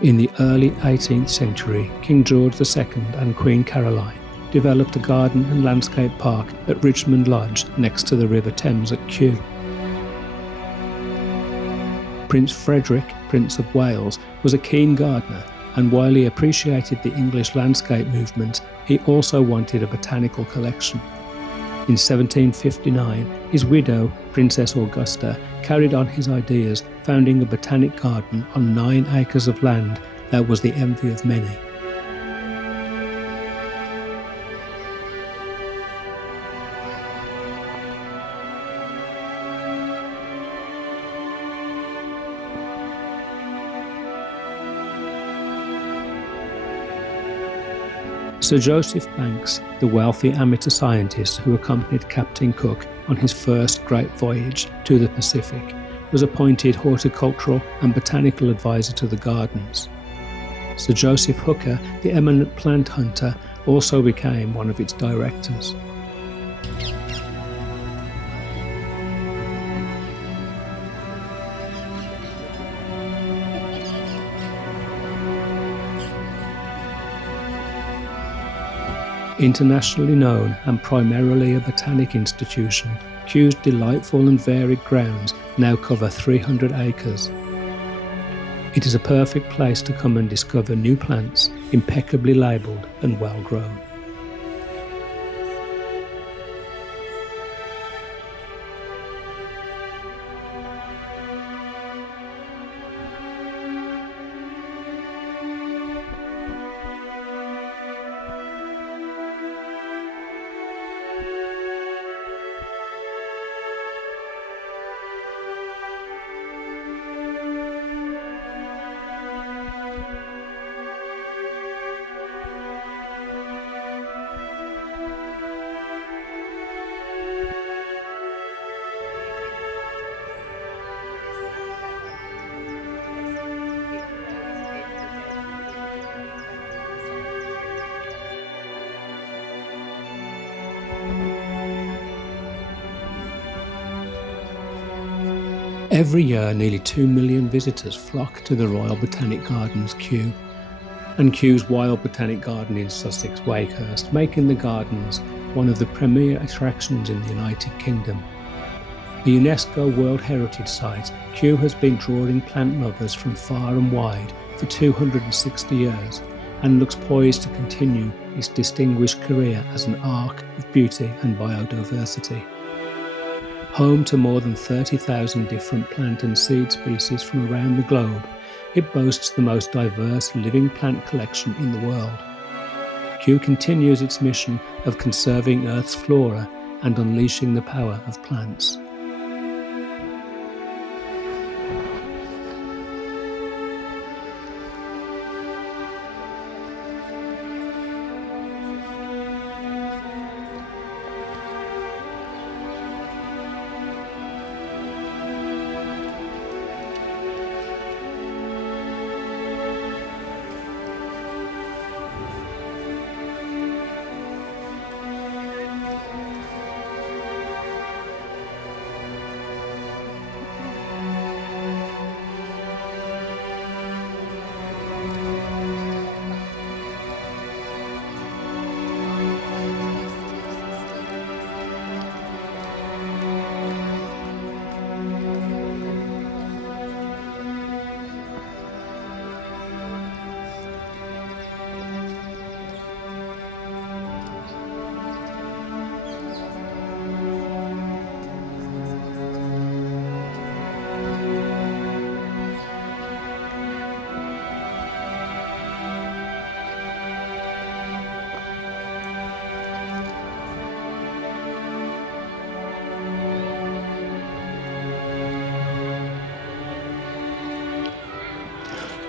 In the early 18th century, King George II and Queen Caroline developed a garden and landscape park at Richmond Lodge next to the River Thames at Kew. Prince Frederick, Prince of Wales, was a keen gardener, and while he appreciated the English landscape movement, he also wanted a botanical collection. In 1759, his widow, Princess Augusta, carried on his ideas, founding a botanic garden on 9 acres of land that was the envy of many. Sir Joseph Banks, the wealthy amateur scientist who accompanied Captain Cook on his first great voyage to the Pacific, was appointed horticultural and botanical advisor to the gardens. Sir Joseph Hooker, the eminent plant hunter, also became one of its directors. Internationally known and primarily a botanic institution, Kew's delightful and varied grounds now cover 300 acres. It is a perfect place to come and discover new plants, impeccably labelled and well grown. Every year, nearly 2 million visitors flock to the Royal Botanic Gardens, Kew, and Kew's Wild Botanic Garden in Sussex, Wakehurst, making the gardens one of the premier attractions in the United Kingdom. A UNESCO World Heritage Site, Kew has been drawing plant lovers from far and wide for 260 years and looks poised to continue its distinguished career as an ark of beauty and biodiversity. Home to more than 30,000 different plant and seed species from around the globe, it boasts the most diverse living plant collection in the world. Kew continues its mission of conserving Earth's flora and unleashing the power of plants.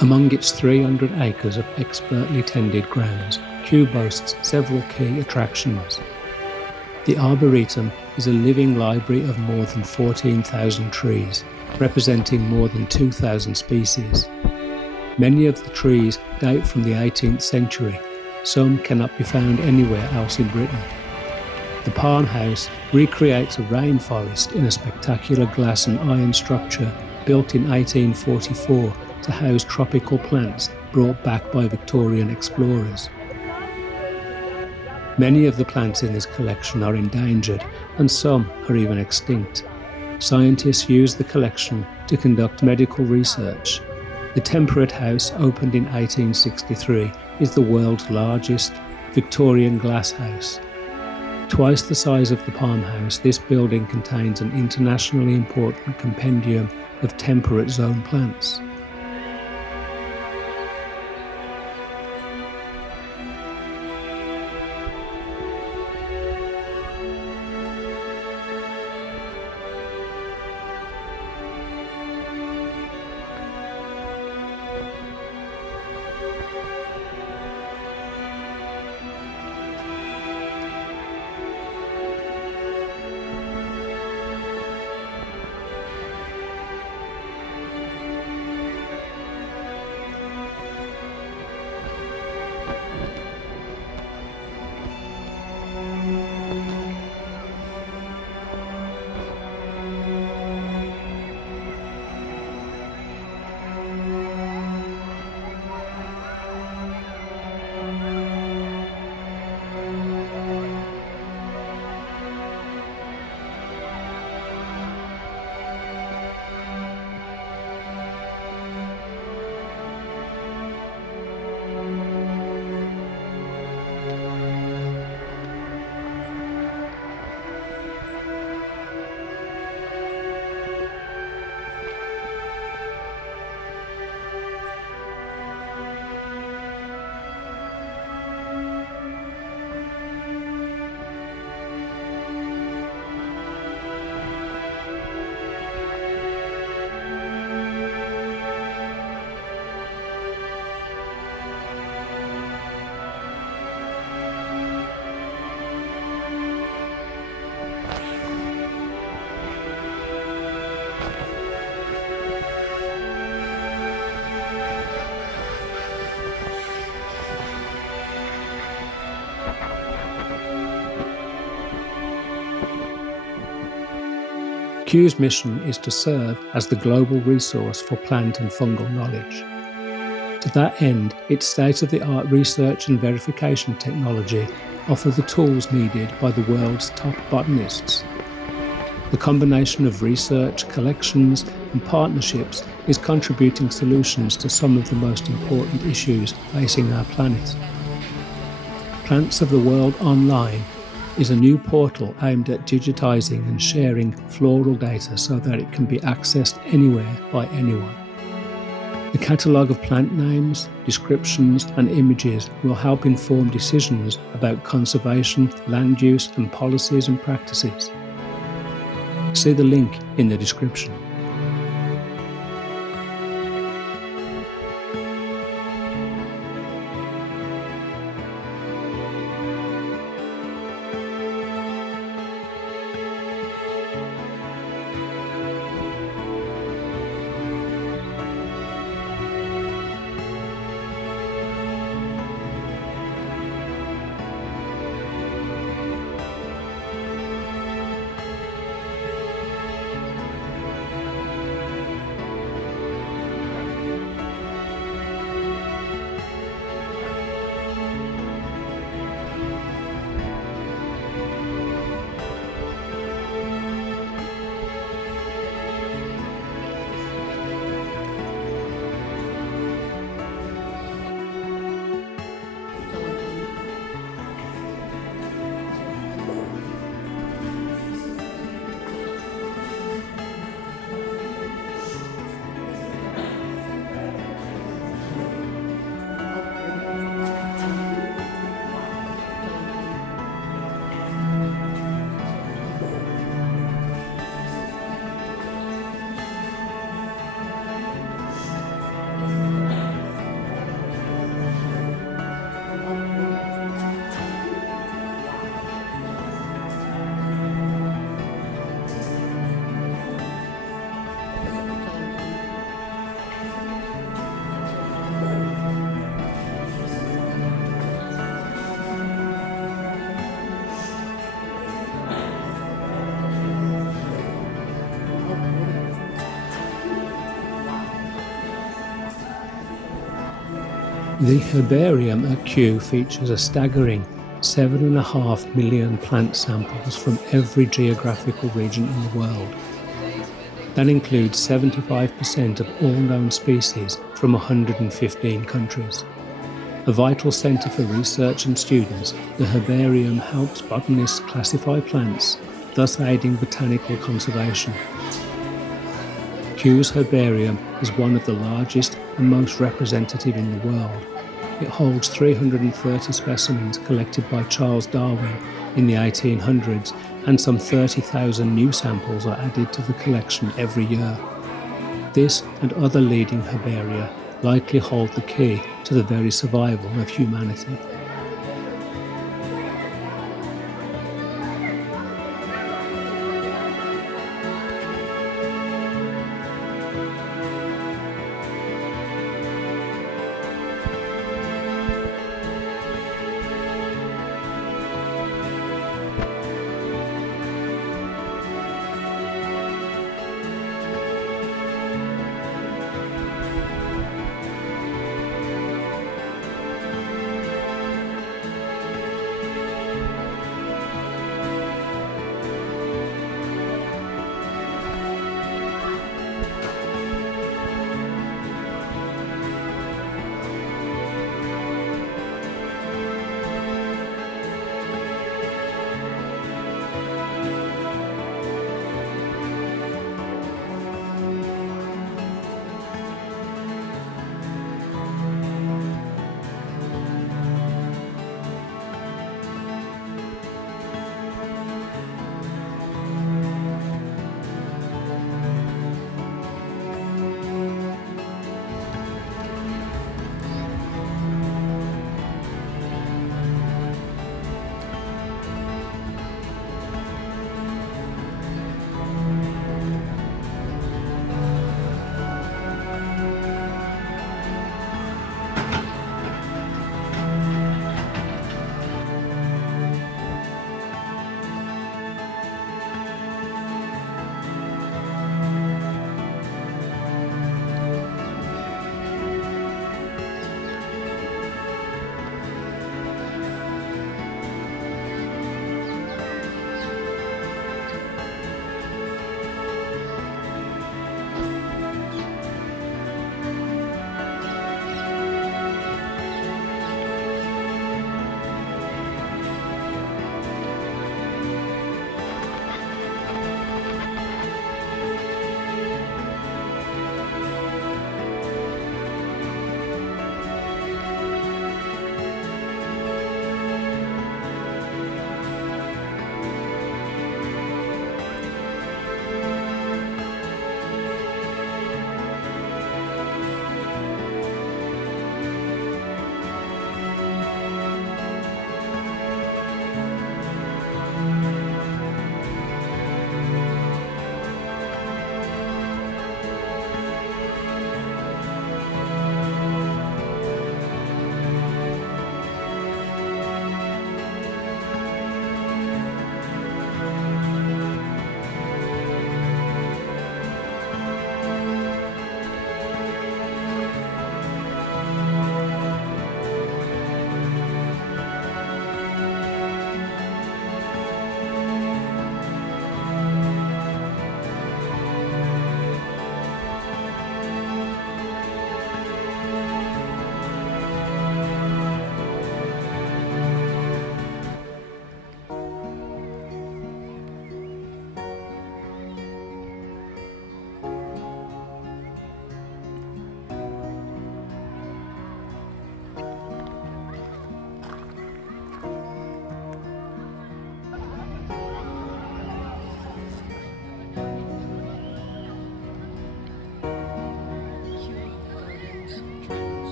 Among its 300 acres of expertly tended grounds, Kew boasts several key attractions. The Arboretum is a living library of more than 14,000 trees, representing more than 2,000 species. Many of the trees date from the 18th century. Some cannot be found anywhere else in Britain. The Palm House recreates a rainforest in a spectacular glass and iron structure built in 1844 to house tropical plants brought back by Victorian explorers. Many of the plants in this collection are endangered, and some are even extinct. Scientists use the collection to conduct medical research. The Temperate house, opened in 1863, is the world's largest Victorian glasshouse. Twice the size of the Palm House, this building contains an internationally important compendium of temperate zone plants. Kew's mission is to serve as the global resource for plant and fungal knowledge. To that end, its state-of-the-art research and verification technology offer the tools needed by the world's top botanists. The combination of research, collections, and partnerships is contributing solutions to some of the most important issues facing our planet. Plants of the World Online is a new portal aimed at digitizing and sharing floral data so that it can be accessed anywhere by anyone. The catalogue of plant names, descriptions, and images will help inform decisions about conservation, land use, and policies and practices. See the link in the description. The herbarium at Kew features a staggering 7.5 million plant samples from every geographical region in the world. That includes 75% of all known species from 115 countries. A vital centre for research and students, the herbarium helps botanists classify plants, thus aiding botanical conservation. Kew's herbarium is one of the largest and most representative in the world. It holds 330 specimens collected by Charles Darwin in the 1800s, and some 30,000 new samples are added to the collection every year. This and other leading herbaria likely hold the key to the very survival of humanity.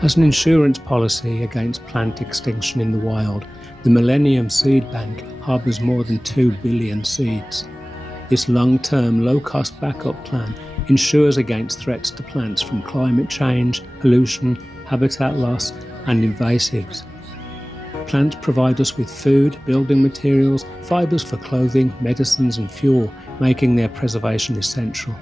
As an insurance policy against plant extinction in the wild, the Millennium Seed Bank harbours more than 2 billion seeds. This long-term, low-cost backup plan ensures against threats to plants from climate change, pollution, habitat loss, and invasives. Plants provide us with food, building materials, fibres for clothing, medicines and fuel, making their preservation essential.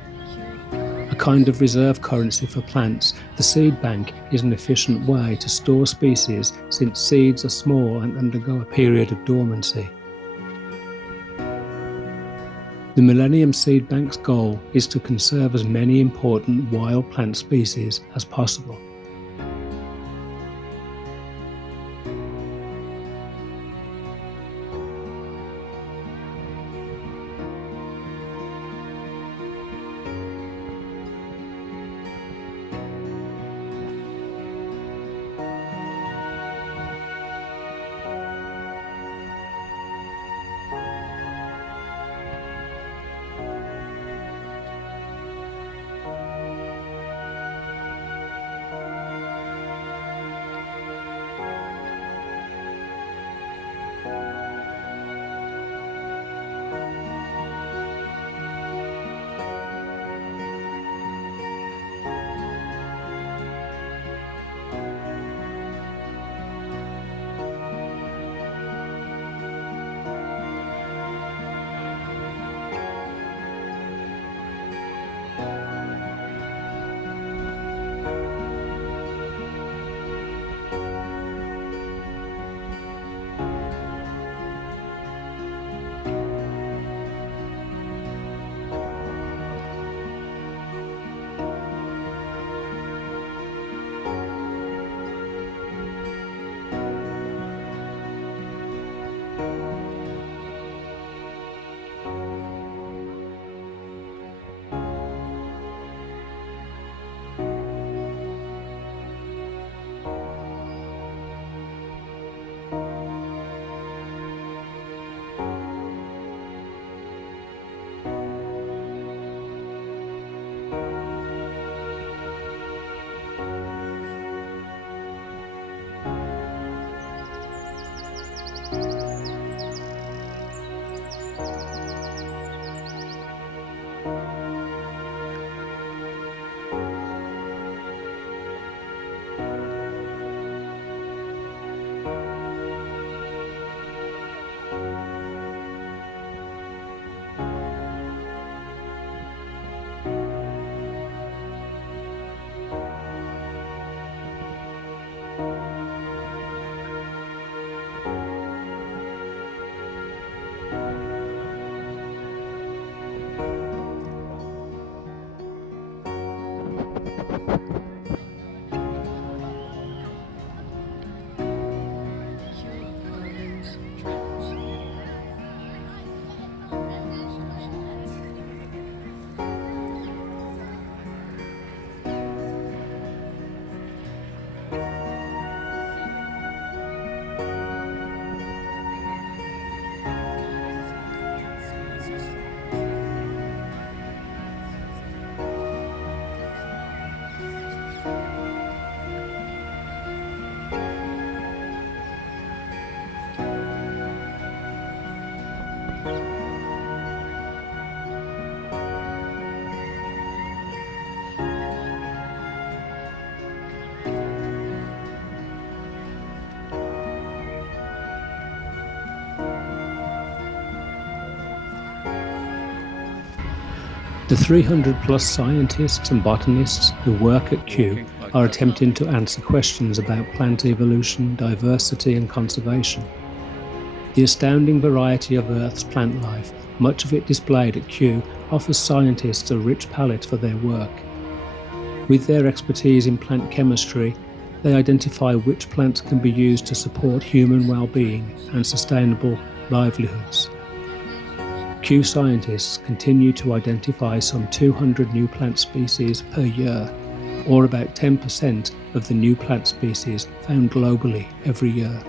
A kind of reserve currency for plants, the seed bank is an efficient way to store species since seeds are small and undergo a period of dormancy. The Millennium Seed Bank's goal is to conserve as many important wild plant species as possible. The 300 plus scientists and botanists who work at Kew are attempting to answer questions about plant evolution, diversity and conservation. The astounding variety of Earth's plant life, much of it displayed at Kew, offers scientists a rich palette for their work. With their expertise in plant chemistry, they identify which plants can be used to support human well-being and sustainable livelihoods. Kew scientists continue to identify some 200 new plant species per year, or about 10% of the new plant species found globally every year.